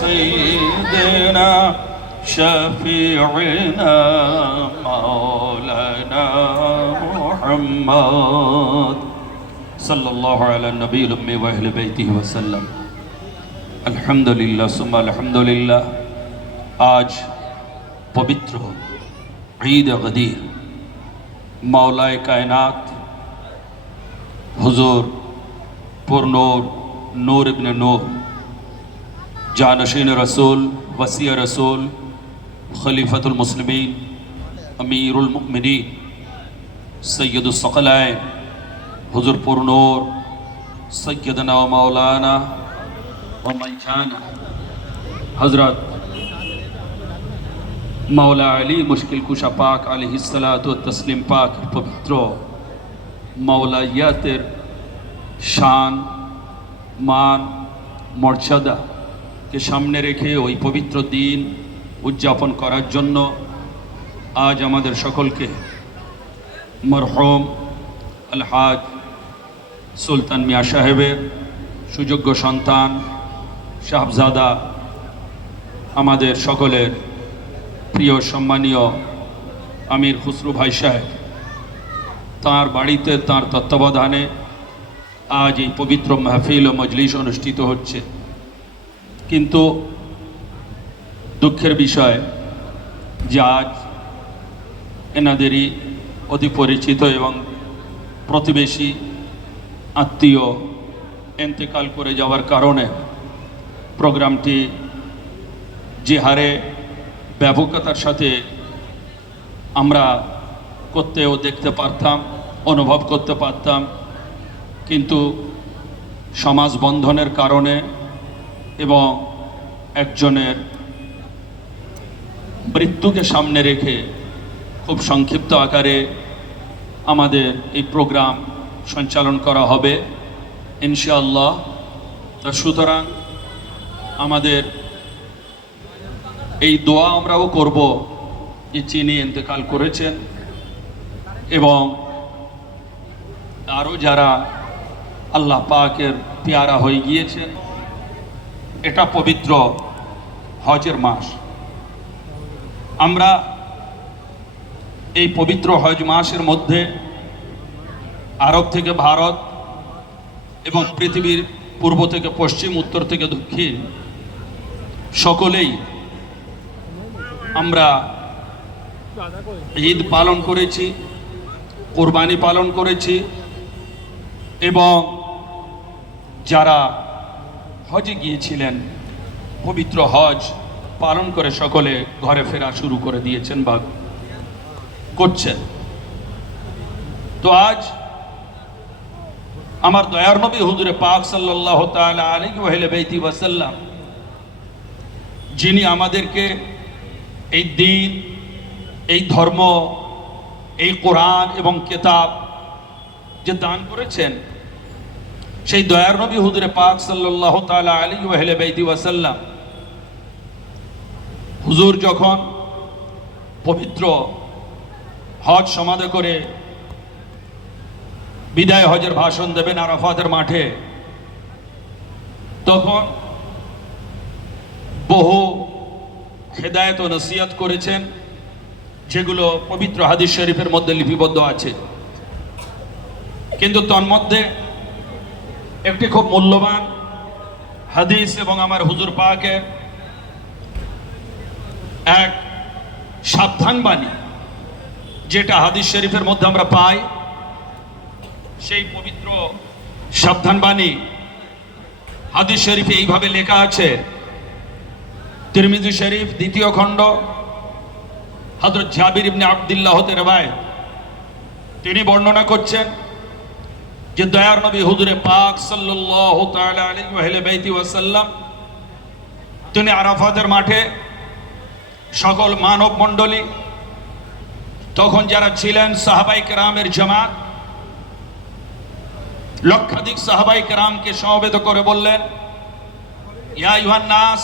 سيدنا شفيعنا مولانا محمد صلى الله على النبي الأمي وأهل بيته وسلم الحمد لله ثم الحمد لله आज पवित्र ईद गदीर मौलाए कायनात हुजूर पुरनूर नूर इब्न नूर जानशीन रसूल वसी रसूल खलीफतुल मुस्लिमीन अमीरुल मुमिनीन सैयदुस सकलाइन हुजूर पुरनूर सैयदना व मौलाना व मंजाना हजरत मौला अली मुश्किल कुशा पाक अलैहिस्सलातु तस्लीम पाक पवित्र मौलायातेर शान मान मर्यादा के सामने रेखे ওই পবিত্র দিন উদযাপন করার জন্য আজ আমাদের সকলকে মরহুম আলহাজ সুলতান মিয়া সাহেবের সুযোগ্য সন্তান শাহজাদা আমাদের সকলের প্রিয় সম্মানীয় আমির খুসরু ভাই সাহেব তার বাড়িতে তার তত্ত্বাবধানে আজ এই পবিত্র মাহফিল ও মজলিস অনুষ্ঠিত হচ্ছে কিন্তু দুঃখের বিষয় যে আজ এনাদেরই অতি পরিচিত এবং প্রতিবেশী আত্মীয় ইন্তেকাল করে যাওয়ার কারণে প্রোগ্রামটি যে হারে ব্যাপকতার সাথে আমরা করতেও দেখতে পারতাম অনুভব করতে পারতাম কিন্তু সমাজ বন্ধনের কারণে এবং একজনের মৃত্যুকে সামনে রেখে খুব সংক্ষিপ্ত আকারে আমাদের এই প্রোগ্রাম সঞ্চালন করা হবে ইনশাআল্লাহ। তা সুতরাং আমাদের এই দোয়া আমরাও করব যে যিনি ইন্তেকাল করেছেন এবং আরও যারা আল্লাহ পাকের পেয়ারা হয়ে গিয়েছেন। এটা পবিত্র হজের মাস, আমরা এই পবিত্র হজ মাসের মধ্যে আরব থেকে ভারত এবং পৃথিবীর পূর্ব থেকে পশ্চিম উত্তর থেকে দক্ষিণ সকলেই আমরা ঈদ পালন করেছি, কোরবানি পালন করেছি এবং যারা হজে গিয়েছিলেন পবিত্র হজ পালন করে সকলে ঘরে ফেরা শুরু করে দিয়েছেন বা করছেন। তো আজ আমার দয়ার নবী হুজুরে পাক সাল্লাল্লাহু তাআলা আলাইহি ওয়া আলিহি ওয়াসাল্লাম যিনি আমাদেরকে এই দিন, এই ধর্ম, এই কোরআন এবং কিতাব যে দান করেছেন, সেই দয়ার নবী হুজুরে পাক সাল্লাল্লাহু তাআলা আলাইহি ওয়া আলিহি ওয়াসাল্লাম হুজুর যখন পবিত্র হজ সমাধা করে বিদায় হজের ভাষণ দেবেন আরাফাতের মাঠে, তখন বহু হেদায়েত ও নসিহত করেছেন যেগুলো পবিত্র হাদিস শরীফের মধ্যে লিপিবদ্ধ আছে। কিন্তু তন্মধ্যে একটি খুব মূল্যবান হাদিস এবং আমার হুজুর পাকের এক সাবধান বাণী যেটা হাদিস শরীফের মধ্যে আমরা পাই, সেই পবিত্র সাবধান বাণী হাদিস শরীফে এইভাবে লেখা আছে। তিরমিজি শরীফ দ্বিতীয় খণ্ড হযরত জাবির ইবনে আব্দুল্লাহ হতে রওয়ায়াত, তিনি বর্ণনা করছেন যে দয়ার নবী হুজুরে পাক সাল্লাল্লাহু তাআলা আলাইহি ওয়া আলিহি ওয়াসাল্লাম তিনি আরাফাতের মাঠে সকল মানব মণ্ডলী, তখন যারা ছিলেন সাহাবায়ে কেরামের জামাত, লক্ষাধিক সাহাবায়ে কেরামকে সমবেত করে বললেন, ইয়া আইয়ুহান নাস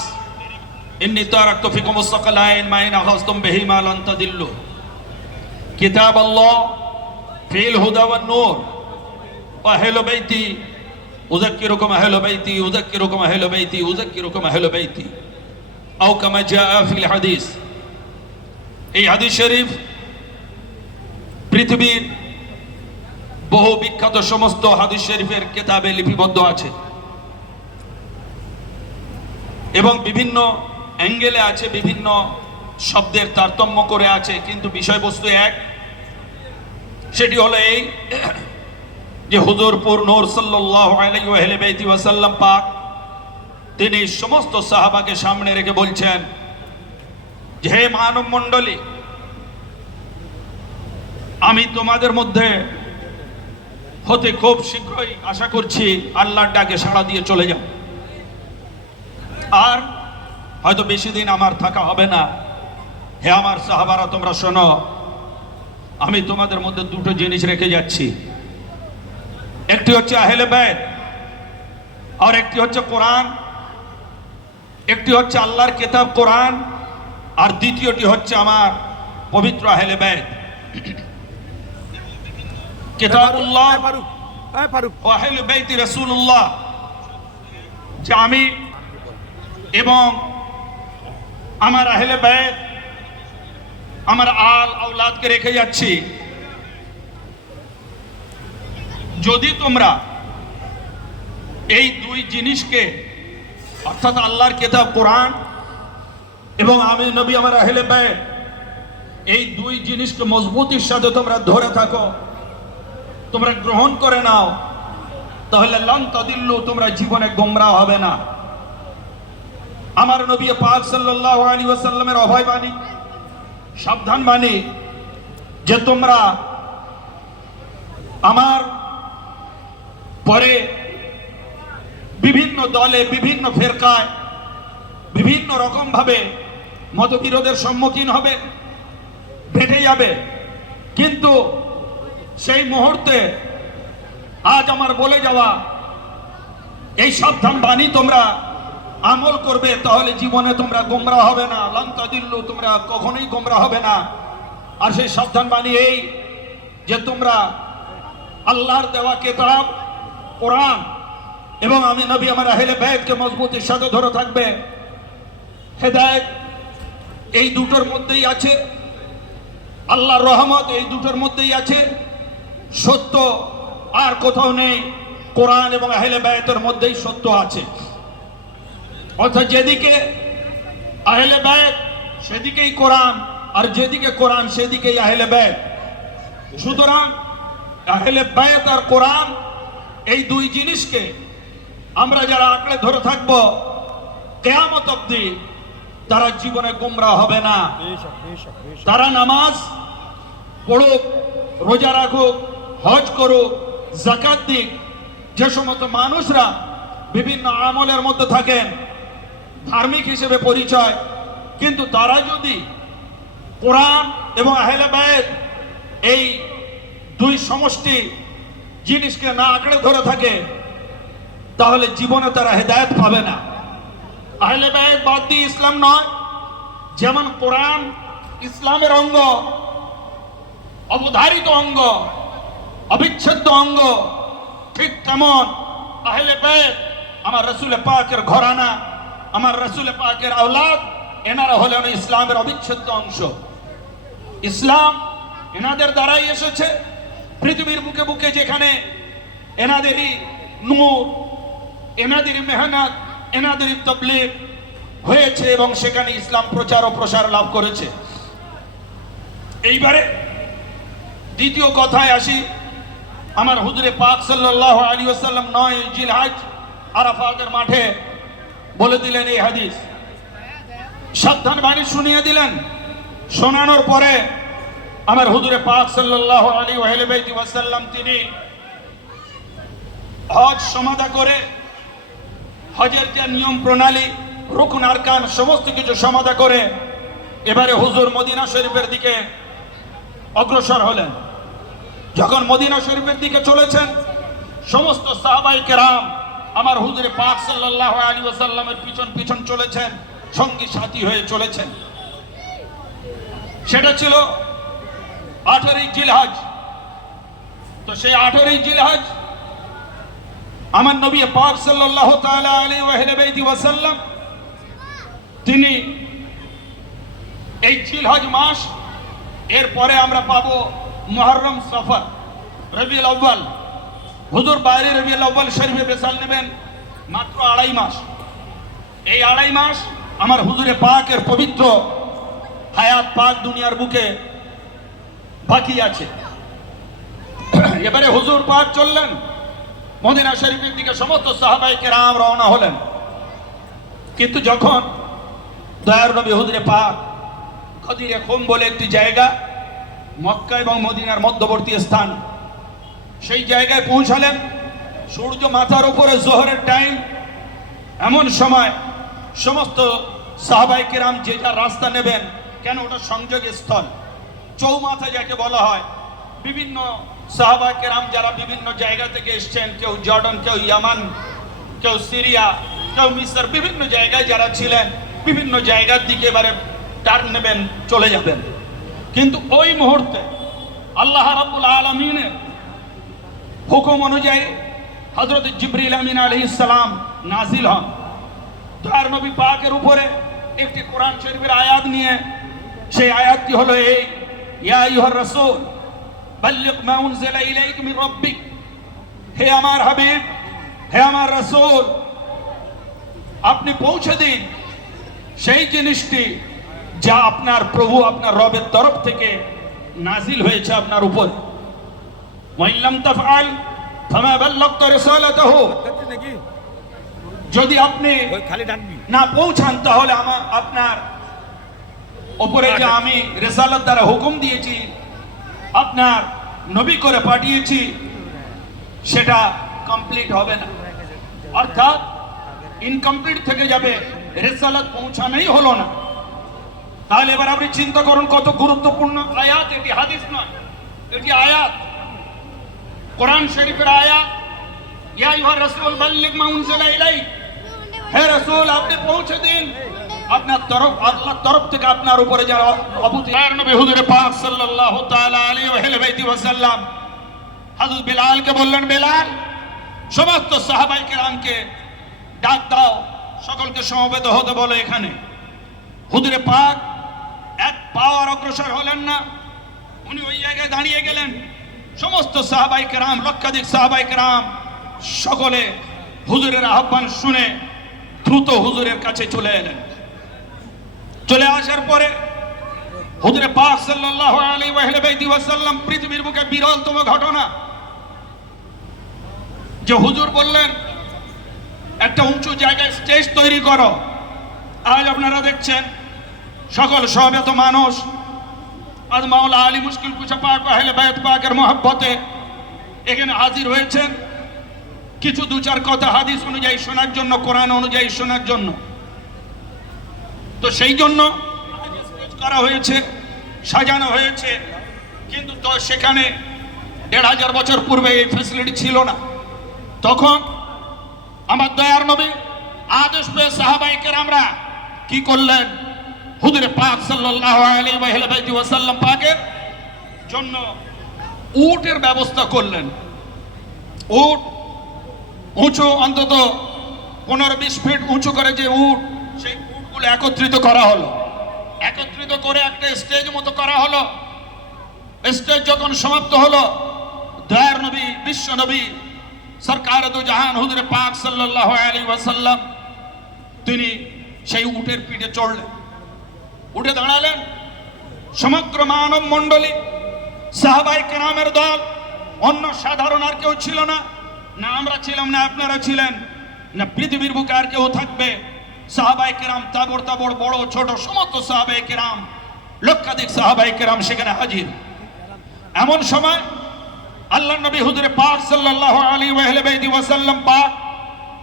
ইন্নী তারাকতু ফিকুমুস সাকালাইন মা ইন আখাযতুম বিহিমা লান তাদিল্লু কিতাবাল্লাহ ফিল হুদা ওয়ান নূর ওয়া আহলু বাইতি উযাক্কিরুকুম আহলু বাইতি উযাক্কিরুকুম আহলু বাইতি উযাক্কিরুকুম আহলু বাইতি আও কামা জাআ ফিল হাদিস। এই হাদিস শরীফ পৃথিবীর বহু বিখ্যাত সমস্ত হাদিস শরীফের কিতাবে লিপিবদ্ধ আছে এবং বিভিন্ন অ্যাঙ্গেলে আছে, বিভিন্ন শব্দের তারতম্য করে আছে, কিন্তু বিষয়বস্তু এক। সেটি হলো এই যে হুজুর নূর সাল্লাল্লাহু আলাইহি ওয়াসাল্লাম পাক তিনি সমস্ত সাহাবাকে সামনে রেখে বলছেন যে হে মানব মণ্ডলী, আমি তোমাদের মধ্যে হতে খুব শীঘ্রই আশা করছি আল্লাহর ডাকে সাড়া দিয়ে চলে যাও, আর হয়তো বেশি দিন আমার থাকা হবে না। হে আমার সাহাবারা, তোমরা শোনো, আমি তোমাদের মধ্যে দুটো জিনিস রেখে যাচ্ছি। একটি হচ্ছে আহলে বাইত আর একটি হচ্ছে কোরআন। একটি হচ্ছে আল্লাহর কিতাব কোরআন আর দ্বিতীয়টি হচ্ছে আমার পবিত্র আহলে বাইত কিতাবুল্লাহ ও আহলে বাইত রাসূলুল্লাহ। যে আমি এবং আমার আহলে বাইত, আমার আল আওলাদকে রেখে যাচ্ছি। যদি তোমরা এই দুই জিনিসকে, অর্থাৎ আল্লাহর কিতাব কোরআন এবং আমি নবী আমার আহলে বাইত, এই দুই জিনিসকে মজবুতির সাথে তোমরা ধরে থাকো, তোমরা গ্রহণ করে নাও, তাহলে লান তাদিল্লু, তোমরা জীবনে গোমরাহ হবে না। আমার নবী পাক সাল্লাল্লাহু আলাইহি ওয়াসাল্লামের অভয় বাণী, সাবধান বাণী যে তোমরা আমার পরে বিভিন্ন দলে, বিভিন্ন ফেরকায়, বিভিন্ন রকম ভাবে মতবিরোধের সম্মুখীন হবে, ভেটে যাবে, কিন্তু সেই মুহূর্তে আজ আমার বলে যাওয়া এই সাবধান বাণী তোমরা আমল করবে, তাহলে জীবনে তোমরা গোমরাহ হবে না। লান তাদিল্লু, তোমরা কখনোই গোমরাহ হবে না। আর সেই সাবধান বাণী এই যে তোমরা আল্লাহর দেওয়া কিতাব কোরআন এবং আমি নবী আমার আহলে বাইতকে মজবুতির সাথে ধরে থাকবে। হেদায়েত এই দুটোর মধ্যেই আছে, আল্লাহর রহমত এই দুটোর মধ্যেই আছে, সত্য আর কোথাও নেই, কোরআন এবং আহলে বাইতের মধ্যেই সত্য আছে। অর্থাৎ যেদিকে আহলে বাইত সেদিকেই কোরআন, আর যেদিকে কোরআন সেদিকেই আহলে বাইত। সুতরাং আহলে বাইত আর কোরআন এই দুই জিনিসকে আমরা যারা আঁকড়ে ধরে থাকবো কিয়ামত অবধি, তারা জীবনে গোমরাহ হবে না। তারা নামাজ পড়ুক, রোজা রাখুক, হজ করুক, যাকাত দিক, যে সমস্ত মানুষরা বিভিন্ন আমলের মধ্যে থাকেন, ধার্মিক হিসেবে পরিচয়, কিন্তু তারা যদি কোরআন এবং আহলে বাইত এই দুই সমষ্টি জিনিসকে না আঁকড়ে ধরে থাকে, তাহলে জীবনে তারা হেদায়েত পাবে না। আহলে বাইত বাদ দিয়ে ইসলাম নয়। যেমন কোরআন ইসলামের অঙ্গ, অবধারিত অঙ্গ, অবিচ্ছেদ্য অঙ্গ, ঠিক তেমন আহলে বাইত আমার রাসূল পাকের ঘরানা, আমার রাসূল পাকের আওলাদ, এনারা হলেন ইসলামের অবিচ্ছেদ্য অংশ। ইসলাম এনাদের দ্বারাই এসেছে। পৃথিবীর বুকে বুকে যেখানে এনাদেরই নূর, এনাদেরই মেহনত, এনাদেরই তাবলীগ হয়েছে এবং সেখানে ইসলাম প্রচার ও প্রসার লাভ করেছে। এইবারে দ্বিতীয় কথায় আসি। আমার হুজুরে পাক সাল্লাল্লাহু আলাইহি ওয়াসাল্লাম 9 জিলহজ আরাফাতের মাঠে বলে দিলেন এই হাদিস, সাবধান বাণী শুনিয়ে দিলেন। শোনানোর পরে আমার হুজুরে পাক সাল্লাল্লাহু আলাইহি ওয়াসাল্লাম তিনি হজ সমাদা করে, হজের যে নিয়ম প্রণালী, রুকন আরকান সমস্ত কিছু সমাদা করে এবারে হুজুর মদিনা শরীফের দিকে অগ্রসর হলেন। যখন মদিনা শরীফের দিকে চলেছেন, সমস্ত সাহাবায়ে কেরাম আমার হুজুরে পাক সাল্লাল্লাহু আলাইহি ওয়াসাল্লামের পিছন পিছন চলেছেন, সঙ্গী সাথী হয়ে চলেছেন। সেটা ছিল 18 জিলহজ। তো সেই 18 জিলহজ আমার নবী পাক সাল্লাল্লাহু তাআলা আলাইহি ওয়াসাল্লাম তিনি এই জিলহজ মাস, এরপরে আমরা পাবো মুহররম, সফর, রবিউল আউয়াল। হুজুর বাইরে রবিউল আউয়াল শরীফে বেসাল নেবেন মাত্র 2.5 মাস। এই 2.5 মাস আমার হুজুরে পাকের পবিত্র হায়াত পাক দুনিয়ার বুকে বাকি আছে। এবারে হুজুর পাক চললেন মদিনা শরীফের দিকে, সমস্ত সাহাবায়ে কেরাম রওনা হলেন। কিন্তু যখন দয়ার নবী হুজুরে পাক খদিরে খুম বলে একটি জায়গা, মক্কা এবং মদিনার মধ্যবর্তী স্থান, সেই জায়গায় পৌঁছালেন, সূর্য মাথার উপরে জোহরের টাইম। এমন সময় সমস্ত সাহাবায়ে কেরাম যে যার রাস্তা নেবেন, কেন ওটা সংযোগ স্থল, চৌমাথা যাকে বলা হয়। বিভিন্ন সাহাবায়ে কেরাম যারা বিভিন্ন জায়গা থেকে এসছেন, কেউ জর্ডান, কেউ ইয়ামান, কেউ সিরিয়া, কেউ মিসর, বিভিন্ন জায়গায় যারা ছিলেন, বিভিন্ন জায়গার দিকে এবারে টার্ন নেবেন, চলে যাবেন। কিন্তু ওই মুহূর্তে আল্লাহ রাব্বুল আলামিনের হুকুম অনুযায়ী হযরত জিবরিল আমিন আলাইহিস সালাম নাজিল হন। দয়ার নবী পাকের উপরে একটি কোরআন শরীফের আয়াত নিয়ে, সেই আয়াতটি হলো এই, ইয়া আইয়ুহার রাসূল বাল্লিগ মা উনজিলা ইলাইক মির রাব্বিক। হে আমার হাবিব, হে আমার রাসূল, আপনি পৌঁছে দিন সেই জিনিসটি যা আপনার প্রভু, আপনার রবের তরফ থেকে নাজিল হয়েছে আপনার উপর। ওয়া ইল্লাম তাফআল ফামা বাল্লাগতা রিসালাতাহু। যদি আপনি না পৌঁছান তাহলে আপনার উপরে যে আমি রিসালাত দ্বারা হুকুম দিয়েছি, আপনার নবী করে পাঠিয়েছি, সেটা কমপ্লিট হবে না, অর্থাৎ ইনকমপ্লিট থেকে যাবে, রিসালাত পৌঁছানোই হলো না। তাহলে এবার আপনি চিন্তা করুন কত গুরুত্বপূর্ণ আয়াত এটি, হাদিস নয়, এটি আয়াত, কোরআন শরীফের আয়াত। ইয়া আইয়ুহার রাসূল বাল্লিগ মা উনজিলা ইলাইক। হে রাসূল, আপনি পৌঁছে দিন আপনার তরফ, আল্লাহর তরফ থেকে আপনার উপরে যারা অবতীর্ণ। নবী হুজুরে পাক সাল্লাল্লাহু তাআলা আলাইহি ওয়াসাল্লাম হযরত বিলালকে বললেন, বেলাল, সমস্ত সাহাবায়ে কেরামকে ডাক দাও, সকলকে সমবেত হতে বলো এখানে। হুজুরে পাক এক পাও আর অগ্রসর হলেন না, উনি ওই জায়গায় দাঁড়িয়ে গেলেন। সমস্ত সাহাবায়ে কেরাম, লক্ষাধিক সাহাবায়ে কেরাম সকলে হুজুরের আহ্বান শুনে দ্রুত হুজুরের কাছে চলে এলেন। চলে আসার পরে হুজুরে পাক সাল্লাল্লাহু আলাইহি ওয়াসাল্লাম, পৃথিবীর বুকে বিরলতম ঘটনা যে হুজুর বললেন একটা উঁচু জায়গায় স্টেজ তৈরি করো। আজ আপনারা দেখছেন সকল সমবেত মানুষ আজ মাওলা আলী মুশকিল কুশা পাক আহলে বাইত পাকের মহব্বতে এখানে হাজির হয়েছেন, কিছু দু চার কথা হাদিস অনুযায়ী শোনার জন্য, কোরআন অনুযায়ী শোনার জন্য। তো সেই জন্য স্টেজ করা হয়েছে, সাজানো হয়েছে। কিন্তু তো সেখানে 1500 বছর পূর্বে এই ফ্যাসিলিটি ছিল না। তখন আমার দয়ার নবী আদেশ পেয়ে সাহাবায়ে কেরামরা কি করলেন, হুজুরে পাক সাল্লাল্লাহু আলাইহি ওয়াসাল্লাম পাকের জন্য উটের ব্যবস্থা করলেন। উট উঁচু, অন্তত 15-20 ফিট উঁচু করে যে উট, সেই উটগুলো একত্রিত করা হলো। একত্রিত করে একটা স্টেজ মতো করা হলো। স্টেজ যখন সমাপ্ত হলো, দয়ার নবী, বিশ্ব নবী, সরকার দু জাহান হুজুরে পাক সাল্লাল্লাহু আলাইহি ওয়াসাল্লাম তিনি সেই উটের পিঠে চড়লেন, উঠে দাঁড়ালেন। সমগ্র মানব মণ্ডলী, সাহাবায়ে কেরামের দল, অন্য সাধারণ আর কেউ ছিল না, না আমরা ছিলাম, না আপনারা ছিলেন, না পৃথিবীর বুকে আর কেউ থাকবে। সাহাবায়ে কেরাম তাবড় তাবড়, বড় ছোট সমস্ত সাহাবায়ে কেরাম, লক্ষাধিক সাহাবায়ে কেরাম সেখানে হাজির। এমন সময় আল্লাহর নবী হুজুরে পাক সাল্লাল্লাহু আলাইহি ওয়াসাল্লাম পাক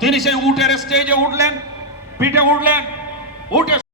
তিনি সেই উটের স্টেজে উঠলেন, পিঠে উঠলেন, উঠে